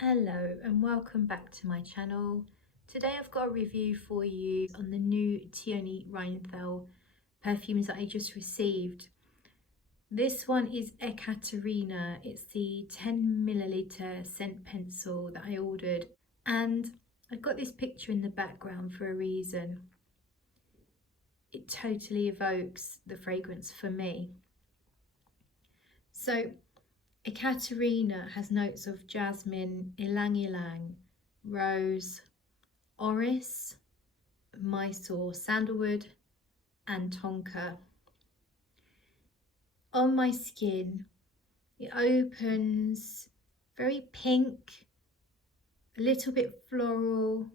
Hello and welcome back to my channel. Today I've got a review for you on the new Teone Reinthal perfumes that I just received. This one is Ekatarina. It's the 10ml scent pencil that I ordered, and I've got this picture in the background for a reason. It totally evokes the fragrance for me. So Ekaterina has notes of jasmine, ylang ylang, rose, orris, Mysore sandalwood and tonka. On my skin, it opens very pink, a little bit floral,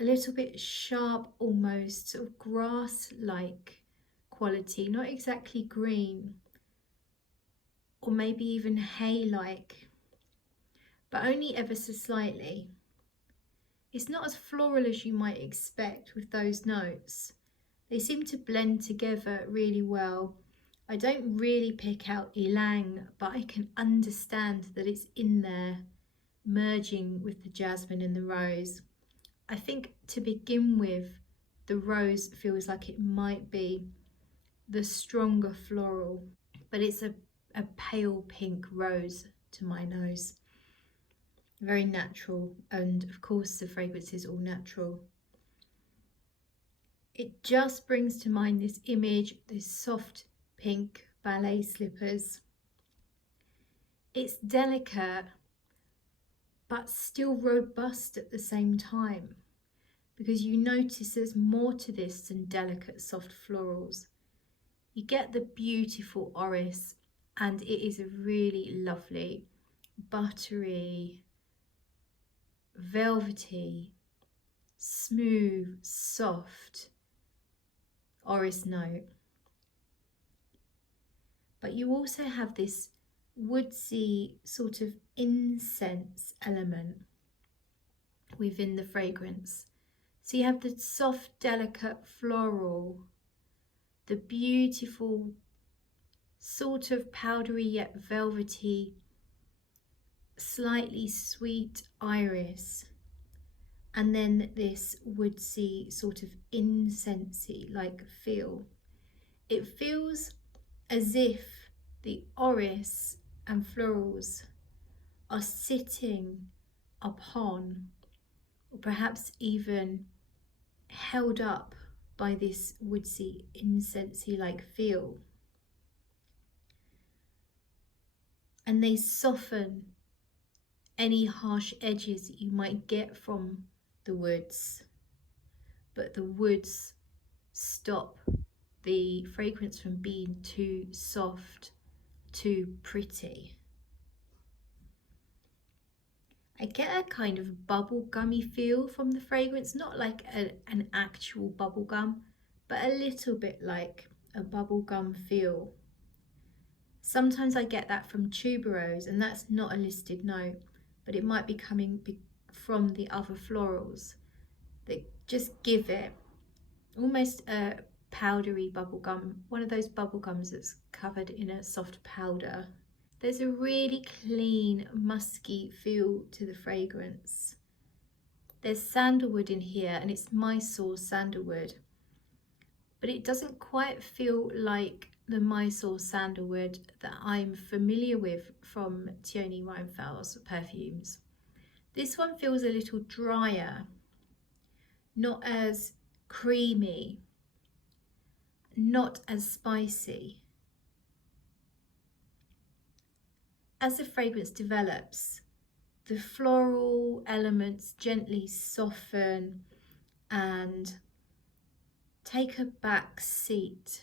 a little bit sharp, almost sort of grass-like quality, not exactly green, or maybe even hay-like, but only ever so slightly. It's not as floral as you might expect with those notes. They seem to blend together really well. I don't really pick out ylang, but I can understand that it's in there, merging with the jasmine and the rose. I think to begin with, the rose feels like it might be the stronger floral, but it's a pale pink rose to my nose. Very natural, and of course the fragrance is all natural. It just brings to mind this image, this soft pink ballet slippers. It's delicate but still robust at the same time, because you notice there's more to this than delicate soft florals. You get the beautiful orris, and it is a really lovely buttery, velvety, smooth, soft orris note. But you also have this woodsy sort of incense element within the fragrance. So you have the soft, delicate floral, the beautiful sort of powdery yet velvety, slightly sweet iris, and then this woodsy sort of incensey like feel. It feels as if the orris and florals are sitting upon, or perhaps even held up by this woodsy incensey like feel, and they soften any harsh edges that you might get from the woods, but the woods stop the fragrance from being too soft, too pretty. I get a kind of bubble gummy feel from the fragrance, not like an actual bubble gum, but a little bit like a bubble gum feel. Sometimes I get that from tuberose, and that's not a listed note, but it might be coming from the other florals that just give it almost a powdery bubble gum, one of those bubble gums that's covered in a soft powder. There's a really clean, musky feel to the fragrance. There's sandalwood in here, and it's Mysore sandalwood, but it doesn't quite feel like the Mysore sandalwood that I'm familiar with from Teone Reinthal's perfumes. This one feels a little drier, not as creamy, not as spicy. As the fragrance develops, the floral elements gently soften and take a back seat.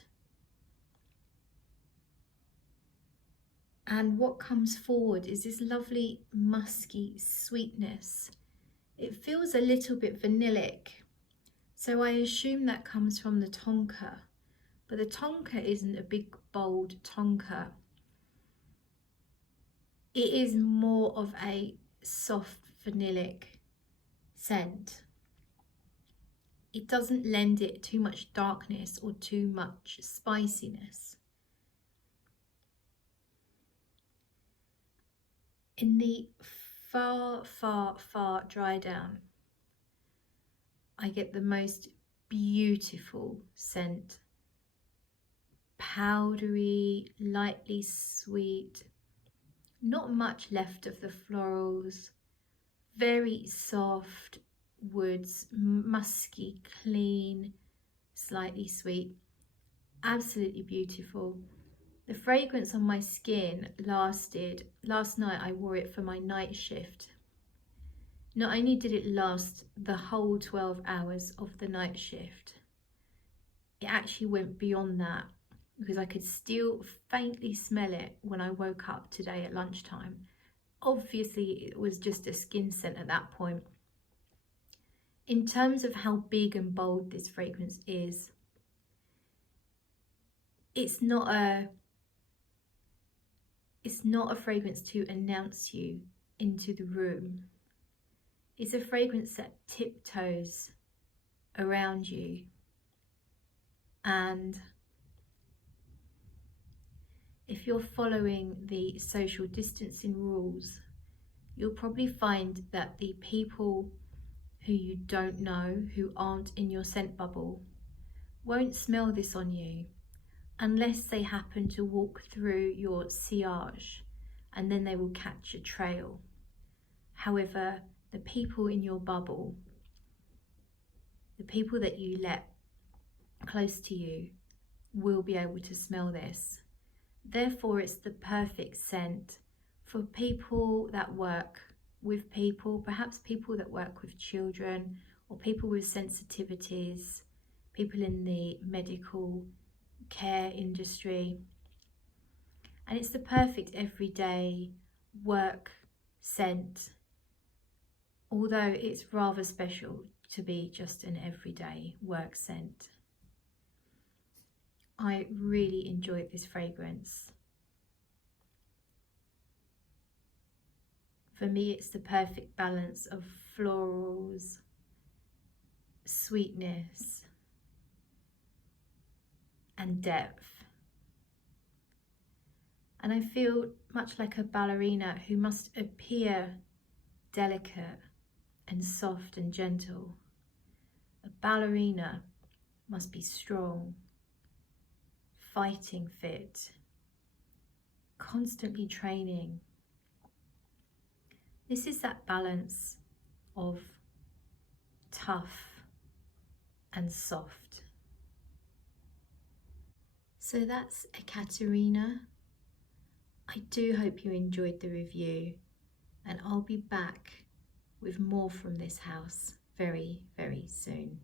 And what comes forward is this lovely musky sweetness. It feels a little bit vanillic, so I assume that comes from the tonka, but the tonka isn't a big bold tonka. It is more of a soft vanillic scent. It doesn't lend it too much darkness or too much spiciness. In the far, far, far dry down, I get the most beautiful scent. Powdery, lightly sweet, not much left of the florals, very soft woods, musky, clean, slightly sweet, absolutely beautiful. The fragrance on my skin lasted, last night I wore it for my night shift. Not only did it last the whole 12 hours of the night shift, it actually went beyond that, because I could still faintly smell it when I woke up today at lunchtime. Obviously, it was just a skin scent at that point. In terms of how big and bold this fragrance is, it's not a fragrance to announce you into the room. It's a fragrance that tiptoes around you, and if you're following the social distancing rules, you'll probably find that the people who you don't know, who aren't in your scent bubble, won't smell this on you unless they happen to walk through your sillage, and then they will catch a trail. However, the people in your bubble, the people that you let close to you, will be able to smell this. Therefore, it's the perfect scent for people that work with people, perhaps people that work with children, or people with sensitivities, people in the medical care industry. And it's the perfect everyday work scent, although it's rather special to be just an everyday work scent. I really enjoyed this fragrance. For me, it's the perfect balance of florals, sweetness, and depth. And I feel much like a ballerina who must appear delicate and soft and gentle. A ballerina must be strong, fighting fit, constantly training. This is that balance of tough and soft. So that's Ekatarina. I do hope you enjoyed the review, and I'll be back with more from this house very, very soon.